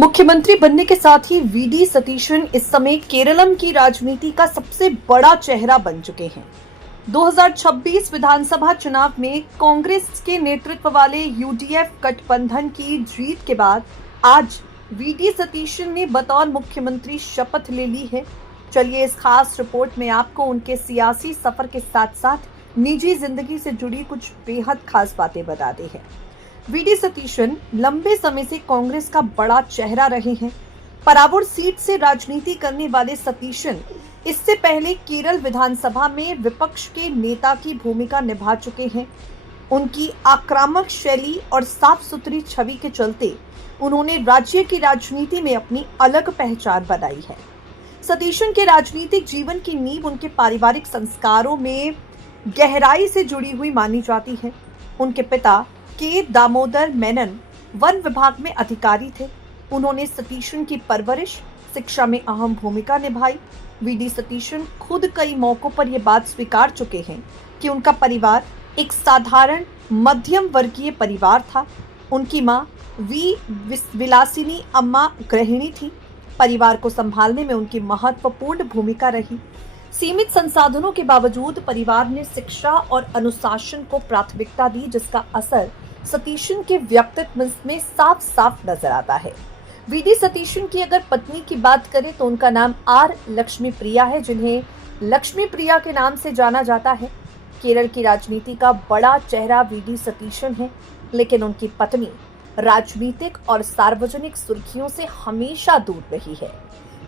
मुख्यमंत्री बनने के साथ ही वीडी सतीशन इस समय केरलम की राजनीति का सबसे बड़ा चेहरा बन चुके हैं। 2026 विधानसभा चुनाव में कांग्रेस के नेतृत्व वाले यूडीएफ गठबंधन की जीत के बाद आज वीडी सतीशन ने बतौर मुख्यमंत्री शपथ ले ली है। चलिए इस खास रिपोर्ट में आपको उनके सियासी सफर के साथ साथ निजी जिंदगी से जुड़ी कुछ बेहद खास बातें बताते हैं। वीडी सतीशन लंबे समय से कांग्रेस का बड़ा चेहरा रहे हैं। परावुर सीट से राजनीति करने वाले सतीशन इससे पहले केरल विधानसभा में विपक्ष के नेता की भूमिका निभा चुके हैं। उनकी आक्रामक शैली और साफ सुथरी छवि के चलते उन्होंने राज्य की राजनीति में अपनी अलग पहचान बनाई है। सतीशन के राजनीतिक जीवन की नींव उनके पारिवारिक संस्कारों में गहराई से जुड़ी हुई मानी जाती है। उनके पिता के दामोदर मेनन वन विभाग में अधिकारी थे। उन्होंने सतीशन की परवरिश शिक्षा में अहम भूमिका निभाई। वीडी सतीशन खुद कई मौकों पर यह बात स्वीकार चुके हैं कि उनका परिवार एक साधारण मध्यम वर्गीय परिवार था। उनकी मां विलासिनी अम्मा गृहिणी थी। परिवार को संभालने में उनकी महत्वपूर्ण भूमिका रही। सीमित संसाधनों के बावजूद परिवार ने शिक्षा और अनुशासन को प्राथमिकता दी, जिसका असर सतीशन के व्यक्तित्व में साफ साफ नजर आता है। वीडी सतीशन की अगर पत्नी की बात करें तो उनका नाम आर लक्ष्मी प्रिया है, जिन्हें लक्ष्मी प्रिया के नाम से जाना जाता है। केरल की राजनीति का बड़ा चेहरा वीडी सतीशन है, लेकिन उनकी पत्नी राजनीतिक और सार्वजनिक सुर्खियों से हमेशा दूर रही है।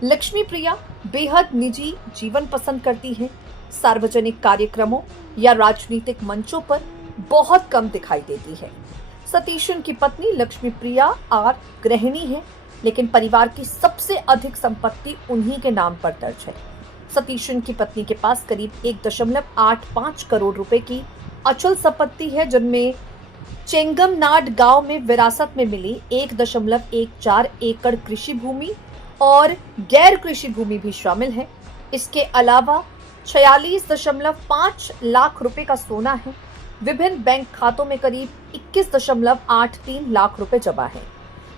लक्ष्मी प्रिया बेहद निजी जीवन पसंद करती हैं। सार्वजनिक कार्यक्रमों या राजनीतिक मंचों पर बहुत कम दिखाई देती है। सतीशन की पत्नी लक्ष्मी प्रिया आर गृहिणी है, लेकिन परिवार की सबसे अधिक संपत्ति उन्हीं के नाम पर दर्ज है। सतीशन की पत्नी के पास करीब 1.85 करोड़ रुपए की अचल संपत्ति है, जिनमें चेंगमनाड गांव में विरासत में मिली 1.14 एकड़ कृषि भूमि और गैर कृषि भूमि भी शामिल है। इसके अलावा 46.5 लाख रुपए का सोना है। विभिन्न बैंक खातों में करीब 21.83 लाख रुपए जमा है।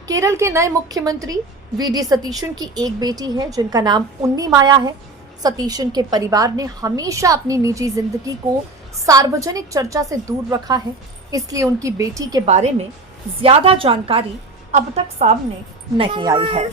केरल के नए मुख्यमंत्री वीडी सतीशन की एक बेटी है, जिनका नाम उन्नी माया है। सतीशन के परिवार ने हमेशा अपनी निजी जिंदगी को सार्वजनिक चर्चा से दूर रखा है, इसलिए उनकी बेटी के बारे में ज्यादा जानकारी अब तक सामने नहीं आई है।